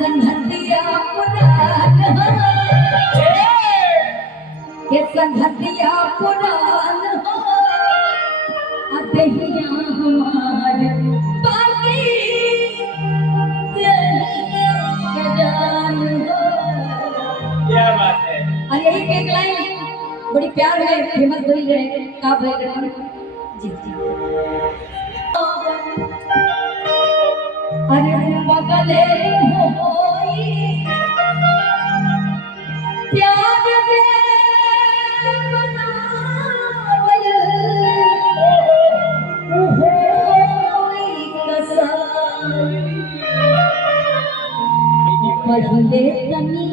संगतिया पुरान के संगतिया पुरान अदहिया हमार बाकी क्या बात है। अरे एक लाइन बड़ी प्यार है फेमस हुई है का भाई जी जी अरे बगले होई प्यार में बनावल होई कसम पहले तनी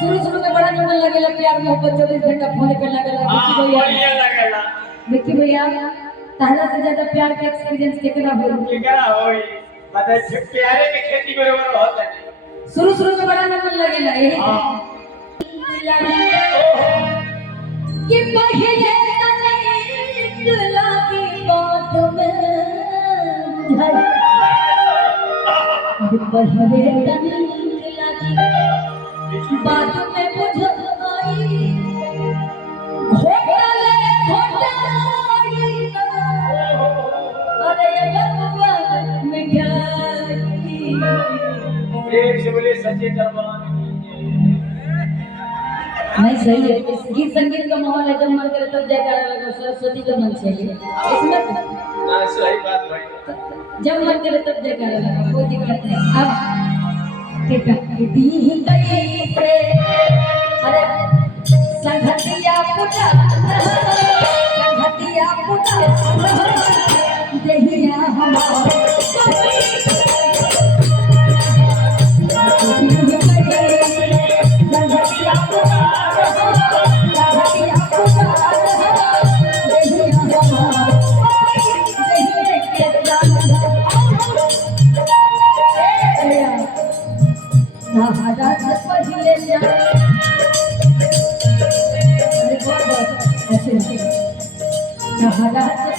शुरू में बड़ा नंबर लगेला प्यार मोहब्बत 24 घंटा फोन पे लगेला विक्की भैया ताला से ज्यादा प्यार के एक्सपीरियंस केकरा होई मतलब प्यारे में खेती बरोबर होता है। शुरू में बड़ा नंबर लगेला यही कि पहले तनी लागी बात में बुझाई पहले तनी लागी बात में बुझाई घोटाले घोटाई अरे बबुआ मिठाई प्रेम से बोले सच्चे दरबार की नहीं सही है इस गीत संगीत का माहौल है जब मन करे तब जयकारा लगा सरस्वती का मन चाहिए इसमें ना सही बात भाई जब मन करे तब जयकारा लगा कोई दिक्कत नहीं अब के दी गई से अरे संगतिया पुटा देहिया हमारे महाराज